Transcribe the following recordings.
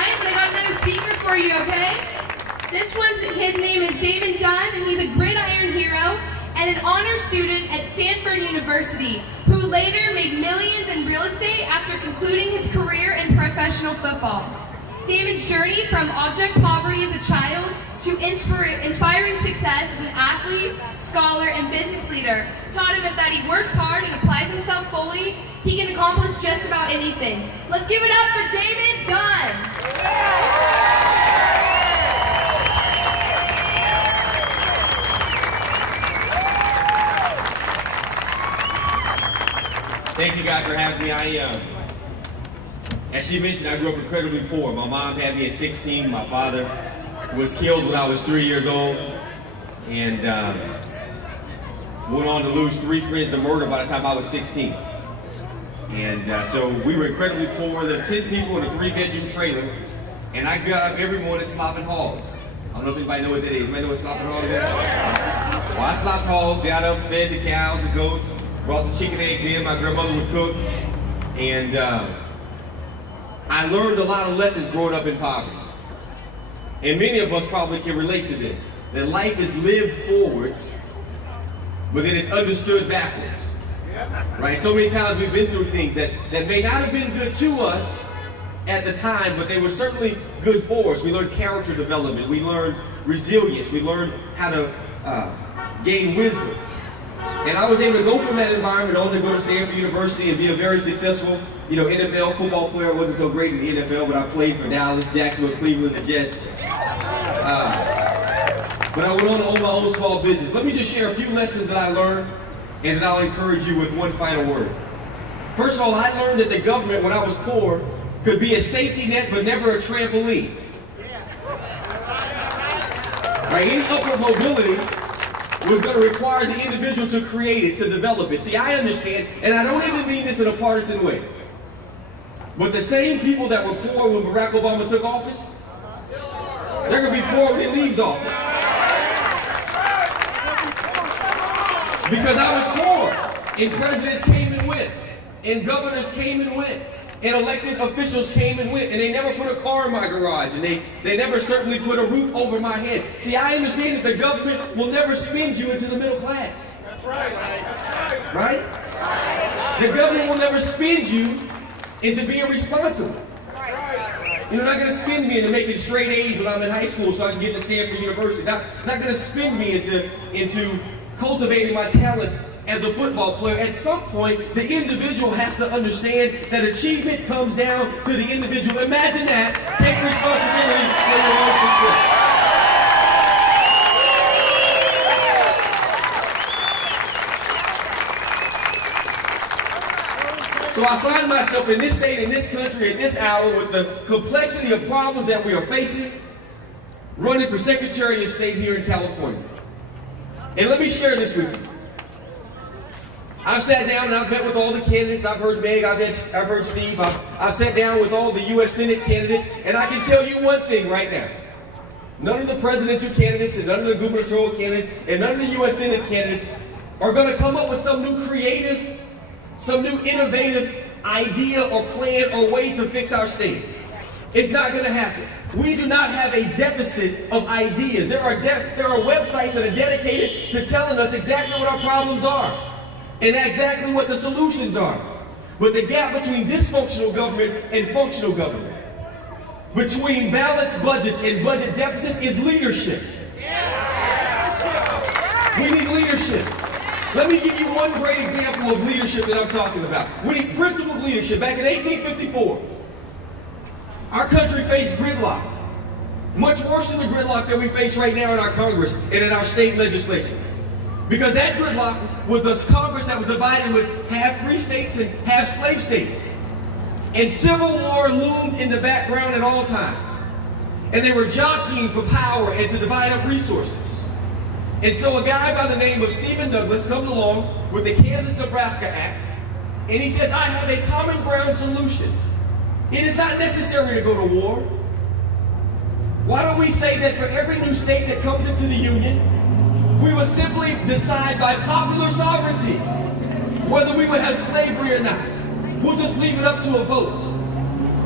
right, but I got another speaker for you, okay? His name is Damon Dunn, and he's a gridiron hero and an honor student at Stanford University, who later made millions in real estate after concluding his career in professional football. Damon's journey from abject poverty as a child to inspiring success as an athlete, scholar, and business leader taught him that he works hard and applies himself fully, he can accomplish just about anything. Let's give it up for Damon Dunn. Thank you guys for having me. As she mentioned, I grew up incredibly poor. My mom had me at 16. My father was killed when I was 3 years old, and went on to lose 3 friends to murder by the time I was 16. And so we were incredibly poor. There were 10 people in a 3-bedroom trailer, and I got up every morning slopping hogs. I don't know if anybody know what that is. Anybody know what slopping hogs is? Well, I slopped hogs, got up, fed the cows, the goats, brought the chicken eggs in, my grandmother would cook, and I learned a lot of lessons growing up in poverty. And many of us probably can relate to this, that life is lived forwards, but then it's understood backwards. Right? So many times we've been through things that may not have been good to us at the time, but they were certainly good for us. We learned character development, we learned resilience, we learned how to gain wisdom. And I was able to go from that environment on to go to Stanford University and be a very successful, NFL football player. I wasn't so great in the NFL, but I played for Dallas, Jacksonville, Cleveland, the Jets. But I went on to own my own small business. Let me just share a few lessons that I learned, and then I'll encourage you with one final word. First of all, I learned that the government, when I was poor, could be a safety net, but never a trampoline. Right? Any upward mobility was going to require the individual to create it, to develop it. See, I understand, and I don't even mean this in a partisan way, but the same people that were poor when Barack Obama took office, they're going to be poor when he leaves office. Because I was poor, and presidents came and went, and governors came and went, and elected officials came and went, and they never put a car in my garage, and they never certainly put a roof over my head. See, I understand that the government will never spend you into the middle class. That's right. Right? The government will never spend you into being responsible. You're not going to spend me into making straight A's when I'm in high school so I can get to Stanford University. Not going to spend me into cultivating my talents as a football player. At some point, the individual has to understand that achievement comes down to the individual. Imagine that. Take responsibility for your own success. So I find myself in this state, in this country, at this hour, with the complexity of problems that we are facing, running for Secretary of State here in California. And let me share this with you. I've sat down and I've met with all the candidates. I've heard Meg, I've heard Steve. I've sat down with all the U.S. Senate candidates, and I can tell you one thing right now. None of the presidential candidates and none of the gubernatorial candidates and none of the U.S. Senate candidates are going to come up with some new creative, some new innovative idea or plan or way to fix our state. It's not going to happen. We do not have a deficit of ideas. There are websites that are dedicated to telling us exactly what our problems are and exactly what the solutions are. But the gap between dysfunctional government and functional government, between balanced budgets and budget deficits, is leadership. We need leadership. Let me give you one great example of leadership that I'm talking about. We need principled leadership. Back in 1854, our country faced gridlock, much worse than the gridlock that we face right now in our Congress and in our state legislature. Because that gridlock was a Congress that was divided with half free states and half slave states. And civil war loomed in the background at all times. And they were jockeying for power and to divide up resources. And so a guy by the name of Stephen Douglas comes along with the Kansas-Nebraska Act, and he says, I have a common ground solution. It is not necessary to go to war. Why don't we say that for every new state that comes into the Union, we will simply decide by popular sovereignty whether we would have slavery or not. We'll just leave it up to a vote.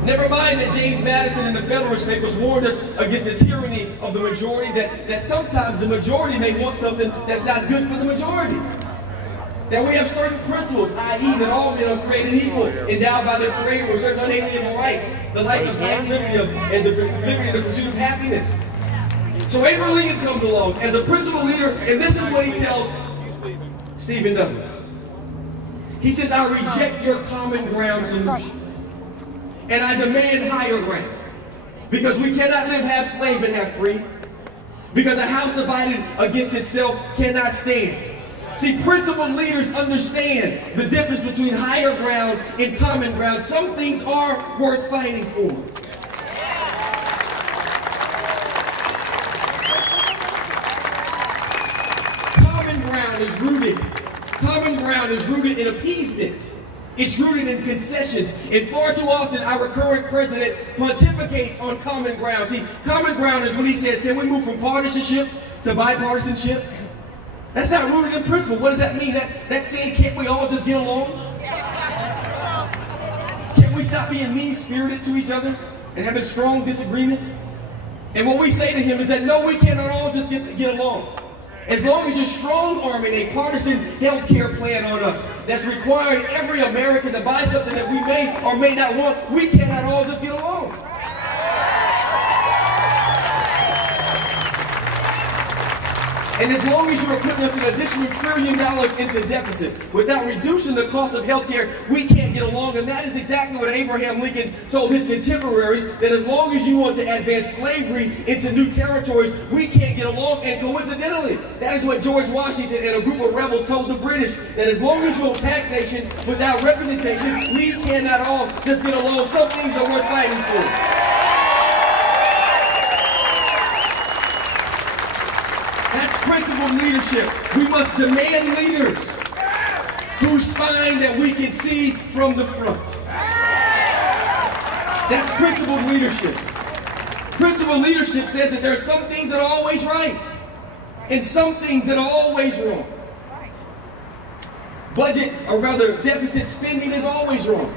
Never mind that James Madison in the Federalist Papers warned us against the tyranny of the majority, that sometimes the majority may want something that's not good for the majority. That we have certain principles, i.e. that all men are created equal, endowed by their Creator with certain unalienable rights, the rights of life, liberty, and the liberty and the pursuit of happiness. So Abraham Lincoln comes along as a principal leader, and this is what he tells Stephen Douglas. He says, I reject your common ground solution, and I demand higher ground, because we cannot live half slave and half free, because a house divided against itself cannot stand. See, principled leaders understand the difference between higher ground and common ground. Some things are worth fighting for. Common ground is rooted in appeasement. It's rooted in concessions. And far too often, our current president pontificates on common ground. See, common ground is when he says, can we move from partisanship to bipartisanship? That's not rooted in principle. What does that mean? That's saying, can't we all just get along? Can't we stop being mean-spirited to each other and having strong disagreements? And what we say to him is that, no, we cannot all just get along. As long as you're strong-arming a partisan health care plan on us that's requiring every American to buy something that we may or may not want, we cannot all just get along. And as long as you are putting us an additional $1 trillion into deficit without reducing the cost of health care, we can't get along. And that is exactly what Abraham Lincoln told his contemporaries, that as long as you want to advance slavery into new territories, we can't get along. And coincidentally, that is what George Washington and a group of rebels told the British, that as long as you want taxation without representation, we cannot all just get along. Some things are worth fighting for. That's principled leadership. We must demand leaders whose spine that we can see from the front. That's principled leadership. Principled leadership says that there are some things that are always right and some things that are always wrong. Budget, or rather deficit spending, is always wrong.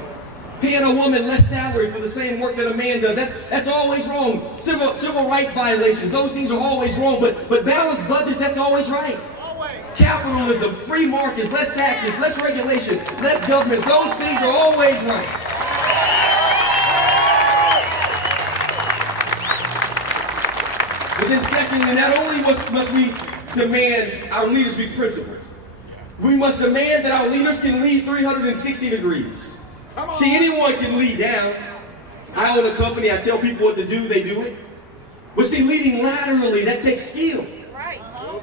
Paying a woman less salary for the same work that a man does, that's always wrong. Civil rights violations, those things are always wrong. But balanced budgets, that's always right. Capitalism, free markets, less taxes, less regulation, less government, those things are always right. But then secondly, not only must we demand our leaders be principled, we must demand that our leaders can lead 360 degrees. See, anyone can lead down. I own a company, I tell people what to do, they do it. But see, leading laterally, that takes skill.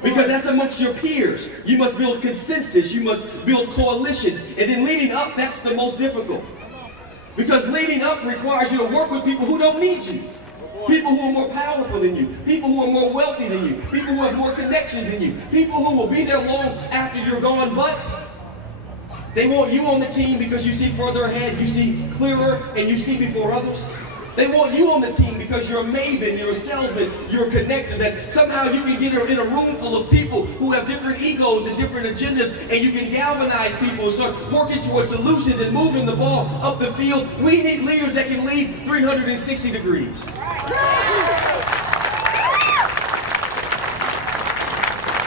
Because that's amongst your peers. You must build consensus, you must build coalitions. And then leading up, that's the most difficult. Because leading up requires you to work with people who don't need you. People who are more powerful than you. People who are more wealthy than you. People who have more connections than you. People who will be there long after you're gone, but they want you on the team because you see further ahead, you see clearer, and you see before others. They want you on the team because you're a maven, you're a salesman, you're a connector, that somehow you can get in a room full of people who have different egos and different agendas, and you can galvanize people and start working towards solutions and moving the ball up the field. We need leaders that can lead 360 degrees.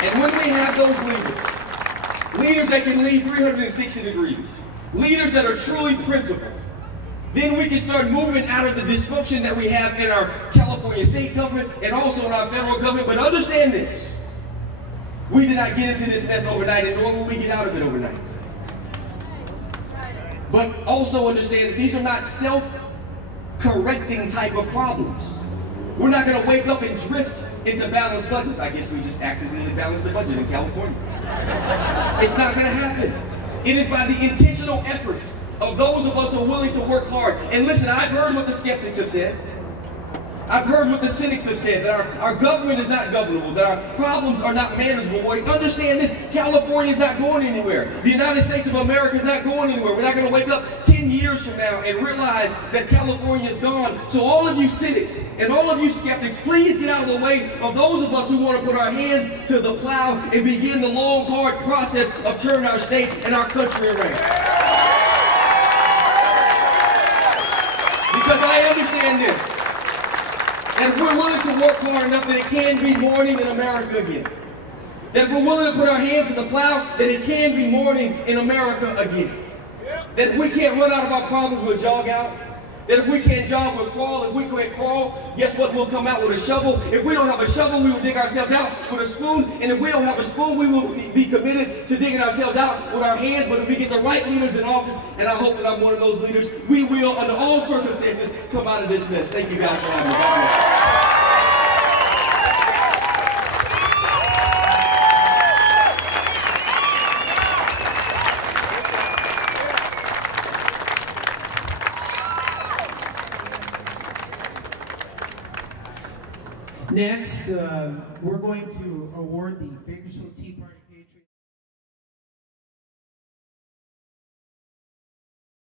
And when we have those leaders that can lead 360 degrees, leaders that are truly principled, then we can start moving out of the dysfunction that we have in our California state government and also in our federal government. But understand this, we did not get into this mess overnight, and nor will we get out of it overnight. But also understand that these are not self-correcting type of problems. We're not going to wake up and drift into balanced budgets. I guess we just accidentally balanced the budget in California. It's not going to happen. It is by the intentional efforts of those of us who are willing to work hard. And listen, I've heard what the skeptics have said. I've heard what the cynics have said, that our government is not governable, that our problems are not manageable. Well, understand this, California is not going anywhere. The United States of America is not going anywhere. We're not going to wake up 10 years from now and realize that California is gone. So all of you cynics and all of you skeptics, please get out of the way of those of us who want to put our hands to the plow and begin the long, hard process of turning our state and our country around. Because I understand this. That if we're willing to work hard enough, that it can be morning in America again. That if we're willing to put our hands to the plow, that it can be morning in America again. That if we can't run out of our problems, we'll jog out. That if we can't jog, we'll crawl. If we can't crawl, guess what? We'll come out with a shovel. If we don't have a shovel, we will dig ourselves out with a spoon. And if we don't have a spoon, we will be committed to digging ourselves out with our hands. But if we get the right leaders in office, and I hope that I'm one of those leaders, we will, under all circumstances, come out of this mess. Thank you guys for having me. God bless. Next, we're going to award the Bakersfield Tea Party.